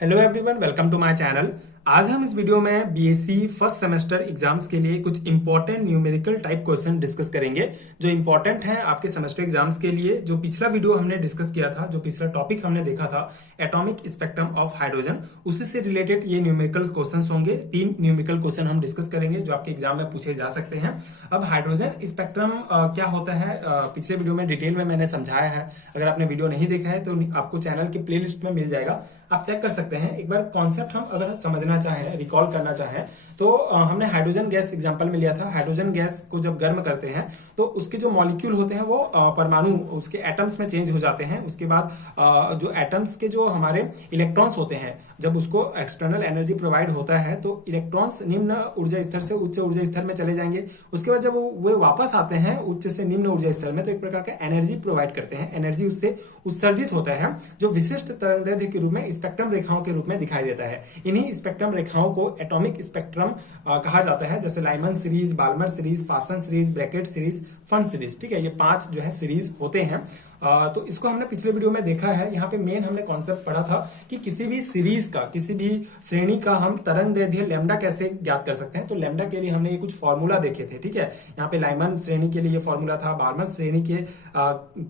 Hello everyone, welcome to my channel. आज हम इस वीडियो में बीएससी फर्स्ट सेमेस्टर एग्जाम्स के लिए कुछ important numerical type question discuss करेंगे जो इंपॉर्टेंट हैं आपके सेमेस्टर एग्जाम्स के लिए। जो पिछला वीडियो हमने डिस्कस किया था, जो पिछला टॉपिक हमने देखा था एटॉमिक स्पेक्ट्रम ऑफ हाइड्रोजन, उसी से रिलेटेड ये न्यूमेरिकल क्वेश्चंस होंगे। 3 न्यूमेरिकल क्वेश्चन हम डिस्कस करेंगे जो आपके एग्जाम में पूछे जा सकते हैं। अब हाइड्रोजन स्पेक्ट्रम क्या होता है, पिछले वीडियो में डिटेल में मैंने समझाया है। अगर आपने वीडियो नहीं देखा है तो आपको चैनल की प्लेलिस्ट में मिल जाएगा, आप चेक कर सकते हैं। एक बार कॉन्सेप्ट हम अगर समझना चाहें, रिकॉल करना चाहें तो हमने हाइड्रोजन गैस एग्जांपल में लिया था। हाइड्रोजन गैस को जब गर्म करते हैं तो उसके जो मॉलिक्यूल होते हैं वो परमाणु उसके एटम्स में चेंज हो जाते हैं। उसके बाद जो एटम्स के जो हमारे इलेक्ट्रॉन्स होते हैं, जब उसको एक्सटर्नल एनर्जी प्रोवाइड होता है तो इलेक्ट्रॉन्स निम्न ऊर्जा स्तर से उच्च ऊर्जा स्तर में चले जाएंगे। उसके बाद जब वो वापस आते हैं उच्च से निम्न ऊर्जा स्तर में तो एक प्रकार का एनर्जी प्रोवाइड करते हैं। एनर्जी उससे उत्सर्जित होता है जो विशिष्ट तरंगदैर्घ्य के रूप में स्पेक्ट्रम रेखाओं के रूप में दिखाई देता है। इन्हीं स्पेक्ट्रम रेखाओं को एटॉमिक स्पेक्ट्रम कहा जाता है, जैसे Lyman series, Balmer series, Paschen series, Brackett series, Pfund series. ठीक है, ये 5 जो है सीरीज होते हैं। तो इसको हमने पिछले वीडियो में देखा है। यहाँ पे मेन हमने कॉन्सेप्ट पढ़ा था कि किसी भी सीरीज का, किसी भी श्रेणी का हम तरंगदैर्घ्य लैम्डा कैसे ज्ञात कर सकते हैं। तो लैम्डा के लिए हमने ये कुछ फॉर्मूला देखे थे। ठीक है, यहाँ पे लाइमन श्रेणी के लिए ये फॉर्मूला था। बार्मर श्रेणी के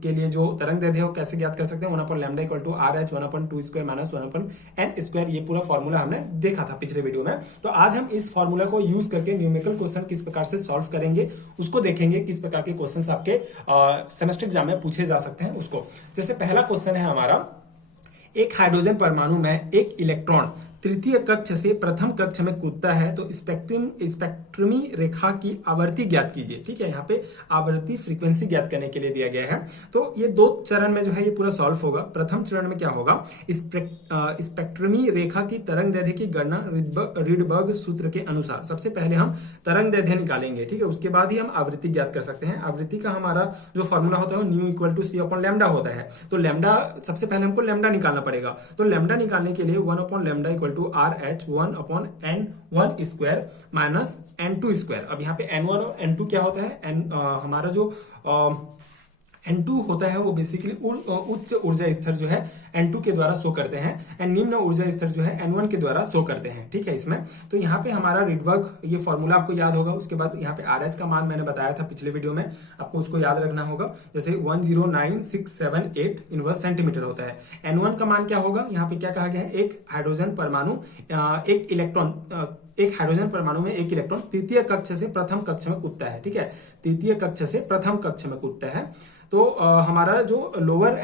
लिए जो तरंगदैर्घ्य है वो कैसे ज्ञात कर सकते हैं, 1/λ = RH 1/2² - 1/n²। ये पूरा फॉर्मूला हमने देखा था पिछले वीडियो में। तो आज हम इस फॉर्मूला को यूज करके न्यूमेरिकल क्वेश्चन किस प्रकार से सॉल्व करेंगे उसको देखेंगे। किस प्रकार के क्वेश्चन आपके सेमेस्टर एग्जाम में पूछे जा सकते हैं उसको। जैसे पहला क्वेश्चन है हमारा, एक हाइड्रोजन परमाणु में एक इलेक्ट्रॉन तृतीय कक्ष से प्रथम कक्ष में कूदता है तो स्पेक्ट्रमी रेखा की आवर्ती ज्ञात कीजिए। ठीक है, यहाँ पे आवर्ती फ्रीक्वेंसी ज्ञात करने के लिए दिया गया है। तो ये 2 चरण में जो है ये पूरा सॉल्व होगा। प्रथम चरण में क्या होगा, स्पेक्ट्रमी रेखा की तरंगदैर्घ्य की गणना रिडबर्ग सूत्र के अनुसार सबसे पहले हम तरंगदैर्घ्य निकालेंगे। ठीक है, उसके बाद ही हम आवृत्ति ज्ञात कर सकते हैं। आवृत्ति का हमारा जो फॉर्मूला होता है न्यू = c/λ होता है। तो लैम्डा सबसे पहले हमको लैम्डा निकालना पड़ेगा। तो लैम्डा निकालने के लिए 1/λ = RH 1/n1² - n2²। अब यहाँ पे n1 और n2 क्या होता है, हमारा जो N2 होता है वो बेसिकली उच्च ऊर्जा स्तर जो है N2 के द्वारा शो करते हैं, एंड निम्न ऊर्जा स्तर जो है N1 के द्वारा शो करते हैं। ठीक है, इसमें तो यहाँ पे हमारा रिडबर्ग ये फॉर्मूला आपको याद होगा। उसके बाद यहाँ पे RH का मान मैंने बताया था पिछले वीडियो में, आपको उसको याद रखना होगा। जैसे 109678 इनवर्स सेंटीमीटर होता है। N1 का मान क्या होगा, यहाँ पे क्या कहा गया है, एक हाइड्रोजन परमाणु एक हाइड्रोजन परमाणु में एक इलेक्ट्रॉन तृतीय कक्ष से प्रथम कक्ष में कूदता है। ठीक है, तृतीय कक्ष से प्रथम कक्ष में कूदता है। तो हमारा जो लोअर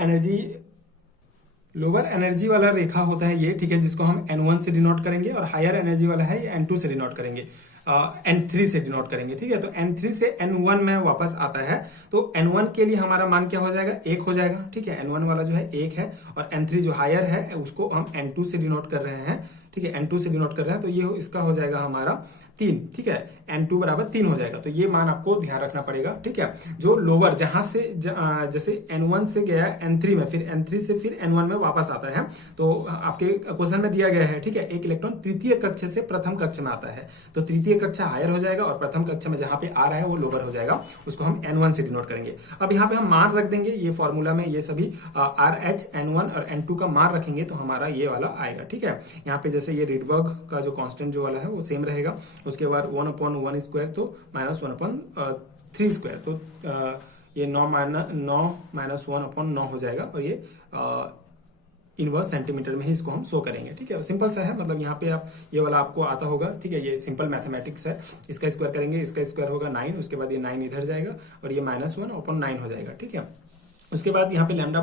एनर्जी वाला रेखा होता है ये, ठीक है, जिसको हम N1 से डिनोट करेंगे, और हायर एनर्जी वाला है ये N2 से डिनोट करेंगे, N3 से डिनोट करेंगे। ठीक है, तो N3 से N1 में वापस आता है तो N1 के लिए हमारा मान क्या हो जाएगा, 1 हो जाएगा। ठीक है, N1 वाला जो है 1 है, और N3 जो हायर है उसको हम N2 से डिनोट कर रहे हैं। ठीक है, N2 से डिनोट कर रहे हैं तो ये इसका हो जाएगा हमारा 3। ठीक है, N2 = 3 हो जाएगा। तो ये मान आपको ध्यान रखना पड़ेगा। ठीक है, जो लोअर जहां से जैसे N1 से गया N3 में, फिर N3 से फिर N1 में वापस आता है। तो आपके क्वेश्चन में दिया गया है, ठीक है, एक इलेक्ट्रॉन तृतीय कक्ष से प्रथम कक्ष में आता है तो तृतीय कक्षा हायर हो जाएगा और प्रथम कक्ष में जहां पे आ रहा है वो लोअर हो जाएगा, उसको हम N1 से डिनोट करेंगे। अब यहाँ पे हम मान रख देंगे, ये फॉर्मूला में ये सभी RH, N1 और N2 का मान रखेंगे तो हमारा ये वाला आएगा। ठीक है, यहाँ पे जैसे ये रिडबर्ग का जो कांस्टेंट जो वाला है वो सेम रहेगा। उसके बाद 1/1² तो -1/3²। तो ये 9 - 1/9 हो जाएगा, और ये इनवर्स सेंटीमीटर में ही इसको हम शो करेंगे। ठीक है, सिंपल सा है, मतलब यहाँ पे आप ये वाला आपको आता होगा। ठीक है, ये सिंपल मैथमेटिक्स है। इसका स्क्वायर करेंगे, इसका स्क्वायर होगा 9, उसके बाद ये 9 इधर जाएगा और ये -1/9 हो जाएगा। ठीक है, उसके बाद यहाँ पे लैम्डा =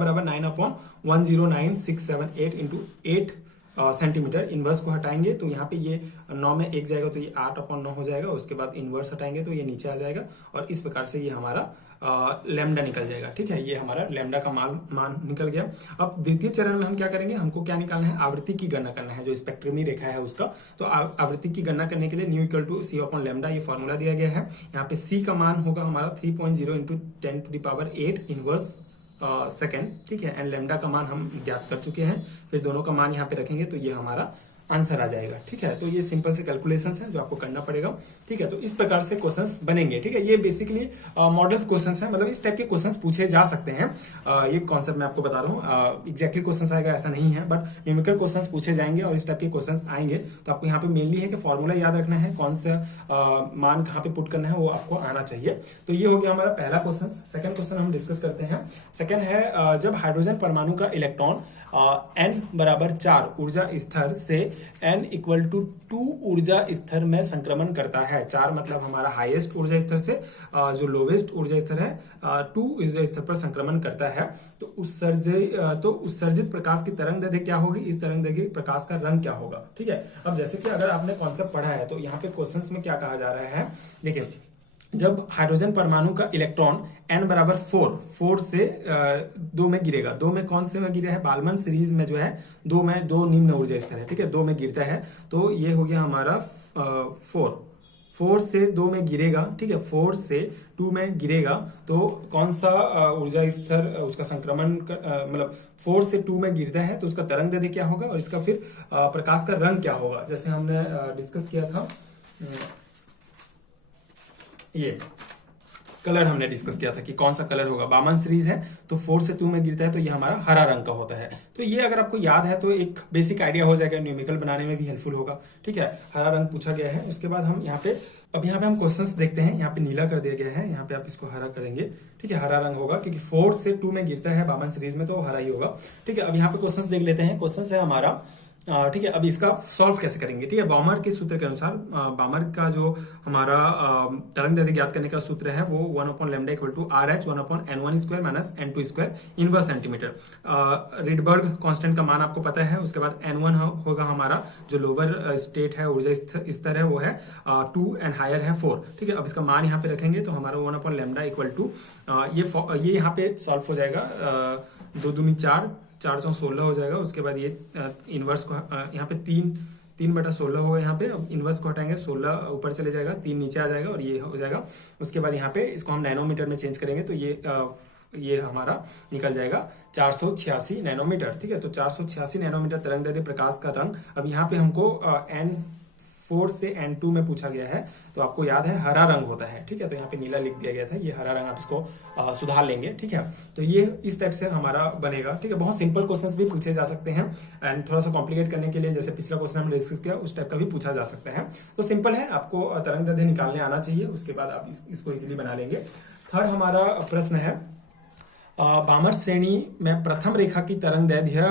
9/109678 × 8 सेंटीमीटर। इनवर्स को हटाएंगे तो यहाँ पे ये 9 में 1 जाएगा तो ये 8/9 हो जाएगा। उसके बाद इनवर्स हटाएंगे तो ये नीचे आ जाएगा, और इस प्रकार से ये हमारा लैम्डा निकल जाएगा। ठीक है, ये हमारा लैम्डा का मान निकल गया। अब द्वितीय चरण में हम क्या करेंगे, हमको क्या निकालना है, आवृत्ति की गणना करना है, जो स्पेक्ट्रमी रेखा है उसका। तो आवृत्ति की गणना करने के लिए न्यू = c/λ ये फॉर्मूला दिया गया है। यहाँ पे c का मान होगा हमारा 3.0 × 10⁸ इनवर्स सेकेंड। ठीक है, एंड लैम्डा का मान हम ज्ञात कर चुके हैं। फिर दोनों का मान यहाँ पे रखेंगे तो ये हमारा आंसर आ जाएगा। ठीक है, तो ये सिंपल से कैलकुलेशंस हैं जो आपको करना पड़ेगा। ठीक है, तो इस प्रकार से क्वेश्चंस बनेंगे। ठीक है, ये बेसिकली मॉडल क्वेश्चंस हैं, मतलब इस टाइप के क्वेश्चंस पूछे जा सकते हैं। ये कॉन्सेप्ट मैं आपको बता रहा हूँ, एग्जैक्टली क्वेश्चंस आएगा ऐसा नहीं है, बट न्यूमेरिकल क्वेश्चंस पूछे जाएंगे और इस टाइप के क्वेश्चंस आएंगे। तो आपको यहाँ पे मेनली है कि फॉर्मूला याद रखना है, कौन सा मान कहाँ पे पुट करना है वो आपको आना चाहिए। तो ये हो गया हमारा पहला क्वेश्चन। सेकंड क्वेश्चन हम डिस्कस करते हैं। सेकंड है जब हाइड्रोजन परमाणु का इलेक्ट्रॉन n बराबर 4 ऊर्जा स्तर से n इक्वल टू 2 ऊर्जा स्तर में संक्रमण करता है। 4 मतलब हमारा हाईएस्ट ऊर्जा स्तर से जो लोवेस्ट ऊर्जा स्तर है 2 ऊर्जा स्तर पर संक्रमण करता है, तो उत्सर्जित प्रकाश की तरंगदैर्घ्य क्या होगी, इस तरंगदैर्घ्य प्रकाश का रंग क्या होगा। ठीक है, अब जैसे कि अगर आपने कॉन्सेप्ट पढ़ा है तो यहाँ पे क्वेश्चंस में क्या कहा जा रहा है, देखिए जब हाइड्रोजन परमाणु का इलेक्ट्रॉन n बराबर 4 से 2 में गिरेगा, 2 में कौन से में गिरा है, बालमन सीरीज में जो है 2 निम्न ऊर्जा स्तर है। ठीक है, 2 में गिरता है, तो ये हो गया हमारा 4 से 2 में गिरेगा। ठीक है, 4 से 2 में गिरेगा तो कौन सा ऊर्जा स्तर उसका संक्रमण मतलब 4 से 2 में गिरता है तो उसका तरंगदैर्घ्य क्या होगा और इसका फिर प्रकाश का रंग क्या होगा। जैसे हमने डिस्कस किया था, ये कलर हमने डिस्कस किया था कि कौन सा कलर होगा। बामन सीरीज है तो 4 से 2 में गिरता है तो ये हमारा हरा रंग का होता है। तो ये अगर आपको याद है तो एक बेसिक आइडिया हो जाएगा, न्यूमेरिकल बनाने में भी हेल्पफुल होगा। ठीक है, हरा रंग पूछा गया है। उसके बाद हम यहाँ पे हम क्वेश्चंस देखते हैं। यहाँ पे नीला कर दिया गया है, यहाँ पे आप इसको हरा करेंगे। ठीक है, हरा रंग होगा क्योंकि 4 से 2 में गिरता है बामन सीरीज में, तो हरा ही होगा। ठीक है, अब यहाँ पे क्वेश्चंस देख लेते हैं। क्वेश्चन है हमारा ठीक है, अब इसका सॉल्व कैसे करेंगे। ठीक है, बामर के सूत्र के अनुसार बामर का जो हमारा तरंगदैर्घ्य ज्ञात करने का सूत्र है वो 1/λ equal to RH 1/n1 square minus n2 square inverse centimetre. Rydberg constant का मान आपको पता है। उसके बाद n1 होगा हमारा जो लोअर स्टेट है, ऊर्जा स्तर है वो है 2 एंड हायर है 4। ठीक है, अब इसका मान यहाँ पे रखेंगे तो हमारा 1/λ इक्वल टू ये यहाँ पे सॉल्व हो जाएगा, 2 दूनी 4, 4 चौक 16 हो जाएगा। उसके बाद ये इनवर्स को यहाँ पे 3/16 होगा। यहाँ पे अब इनवर्स को हटाएंगे, 16 ऊपर चले जाएगा, 3 नीचे आ जाएगा और ये हो जाएगा। उसके बाद यहाँ पे इसको हम नैनोमीटर में चेंज करेंगे तो ये हमारा निकल जाएगा 486 नैनोमीटर। ठीक है, तो 486 नैनोमीटर तरंगदैर्घ्य प्रकाश का रंग। अब यहाँ पे हमको N4 से N2 में पूछा गया है तो आपको याद है हरा रंग होता है। ठीक है, तो यहाँ पे नीला लिख दिया गया था, ये हरा रंग, आप इसको सुधार लेंगे। ठीक है, तो ये इस टाइप से हमारा बनेगा। ठीक है, बहुत सिंपल क्वेश्चंस भी पूछे जा सकते हैं एंड थोड़ा सा कॉम्प्लिकेट करने के लिए जैसे पिछला क्वेश्चन हमने डिस्कस किया उस टाइप का भी पूछा जा सकता है। तो सिंपल है, आपको तरंगदैर्घ्य निकालने आना चाहिए, उसके बाद आप इसको इजिली बना लेंगे। थर्ड हमारा प्रश्न है, बामर श्रेणी में प्रथम रेखा की तरंगदैर्घ्य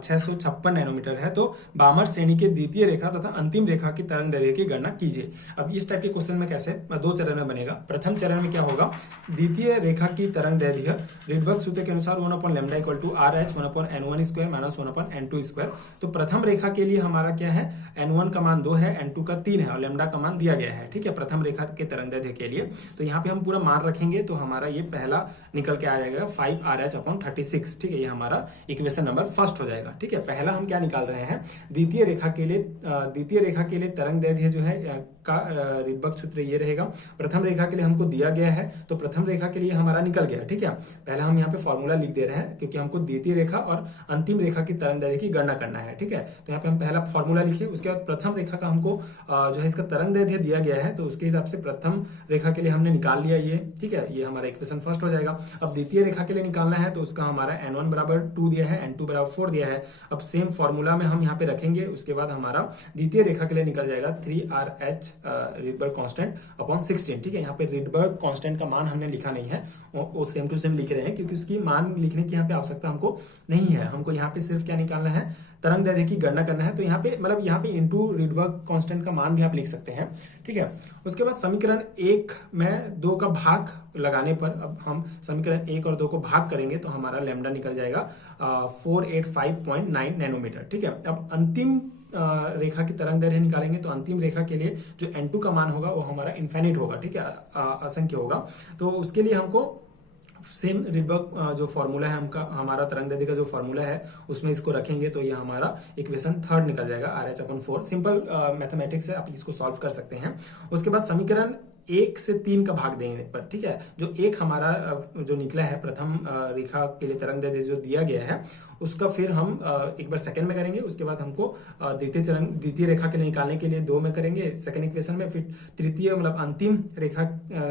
656 नैनोमीटर है, तो बामर श्रेणी के द्वितीय रेखा तथा अंतिम रेखा की तरंगदैर्घ्य की गणना कीजिए। अब इस टाइप के क्वेश्चन में कैसे 2 चरण में बनेगा। प्रथम चरण में क्या होगा, द्वितीय रेखा की तरंगदैर्घ्य रिडबर्ग सूत्र के अनुसार 1/λ equal to RH 1/n1 square minus 1/n2 square. तो प्रथम रेखा के लिए हमारा क्या है, n1 का मान 2 है, n2 का 3 है और लैम्डा का मान दिया गया है। ठीक है, प्रथम रेखा के तरंगदैर्घ्य के लिए तो यहाँ पे हम पूरा मान रखेंगे तो हमारा ये पहला निकल के आ जाएगा 5RH/36। ठीक है, ये हमारा इक्वेशन नंबर फर्स्ट हो जाएगा। ठीक है, पहला हम क्या निकाल रहे हैं, द्वितीय रेखा के लिए तरंगदैर्घ्य जो है का रिडबर्ग सूत्र ये रहेगा। प्रथम रेखा के लिए हमको दिया गया है तो प्रथम रेखा के लिए हमारा निकल गया। ठीक है, पहला हम यहाँ पे फॉर्मूला लिख दे रहे हैं क्योंकि हमको द्वितीय रेखा और अंतिम रेखा की तरंगदैर्घ्य की गणना करना है। ठीक है, तो यहाँ पे हम पहला फॉर्मूला लिखे, उसके बाद प्रथम रेखा का हमको जो है इसका तरंगदैर्घ्य दिया गया है तो उसके हिसाब से प्रथम रेखा के लिए हमने निकाल लिया ये। ठीक है, ये हमारा इक्वेशन फर्स्ट हो जाएगा। अब द्वितीय रेखा के लिए निकालना है तो उसका हमारा n1 बराबर 2 दिया है, n2 बराबर 4 दिया है। अब सेम फॉर्मूला में हम यहाँ पे रखेंगे, उसके बाद हमारा द्वितीय रेखा के लिए निकल जाएगा 3RH रिडबर्ग कांस्टेंट अपॉन 16। ठीक है, यहाँ पे रिडबर्ग कांस्टेंट का मान हमने लिखा नहीं है, वो सेम टू सेम लिख रहे हैं क्योंकि उसकी मान लिखने की यहाँ पे आवश्यकता हमको नहीं है। हमको यहाँ पे सिर्फ क्या निकालना है, तरंगदैर्घ्य की गणना करना है। तो यहाँ पे मतलब यहाँ पे इनटू रिडबर्ग कांस्टेंट का मान भी आप लिख सकते हैं। ठीक है, उसके बाद समीकरण 1 में 2 का भाग लगाने पर अब हम समीकरण 1 और 2 को भाग करेंगे तो हमारा लैम्डा निकल जाएगा 485.9 नैनोमीटर। ठीक है, अब अंतिम रेखा की तरंगदैर्घ्य निकालेंगे तो अंतिम रेखा के लिए जो n2 का मान होगा वो हमारा इनफिनिट होगा। ठीक है, असंख्य होगा। तो उसके लिए हमको सेम रिडबर्ग जो फॉर्मूला है हमारा तरंगदैर्घ्य का जो फॉर्मूला है उसमें इसको रखेंगे तो ये हमारा इक्वेशन थर्ड निकल जाएगा RH/4। सिंपल मैथमेटिक्स है, आप इसको सॉल्व कर सकते हैं। उसके बाद समीकरण 1 से 3 का भाग देने पर, ठीक है, जो एक हमारा जो निकला है प्रथम रेखा के लिए तरंगदैर्घ्य जो दिया गया है उसका फिर हम एक बार सेकंड में करेंगे, उसके बाद हमको द्वितीय रेखा के लिए निकालने के लिए 2 में करेंगे सेकंड इक्वेशन में, फिर तृतीय मतलब अंतिम रेखा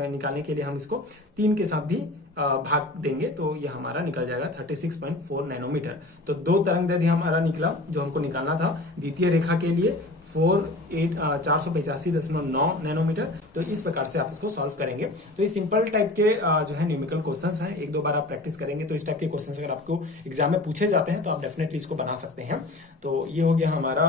निकालने के लिए हम इसको 3 के साथ भी भाग देंगे, तो ये हमारा निकल जाएगा 36.4 नैनोमीटर। तो 2 तरंग दैर्ध्य हमारा निकला जो हमको निकालना था द्वितीय रेखा के लिए 485.9 नैनोमीटर। तो इस प्रकार से आप इसको सॉल्व करेंगे। तो ये सिंपल टाइप के जो है न्यूमेरिकल क्वेश्चंस हैं, 1-2 बार आप प्रैक्टिस करेंगे तो इस टाइप के क्वेश्चंस अगर आपको एग्जाम में पूछे जाते हैं तो आप डेफिनेटली इसको बना सकते हैं। तो ये हो गया हमारा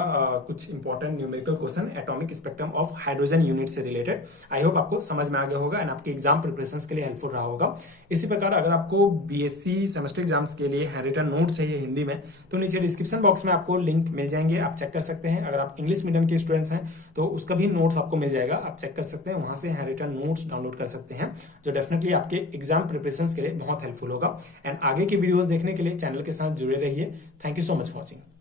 कुछ important numerical question atomic spectrum of hydrogen unit से रिलेटेड। आई होप आपको समझ में आ गया होगा एंड आपके एग्जाम प्रिपरेशन के लिए हेल्पफुल रहा होगा। इसी प्रकार अगर आपको बीएससी सेमेस्टर एग्जाम्स के लिए हैंडरिटन नोट चाहिए हिंदी में, तो नीचे डिस्क्रिप्शन बॉक्स में आपको लिंक मिल जाएंगे, आप चेक कर सकते हैं। अगर आप इंग्लिश मीडियम के स्टूडेंट्स हैं तो उसका भी नोट्स आपको मिल जाएगा, आप चेक कर सकते हैं, वहां से हैंडरिटन नोट्स डाउनलोड कर सकते हैं, जो डेफिनेटली आपके एग्जाम प्रिपरेशन के लिए बहुत हेल्पफुल होगा। एंड आगे की वीडियोस देखने के लिए चैनल के साथ जुड़े रहिए। Thank you so much for watching.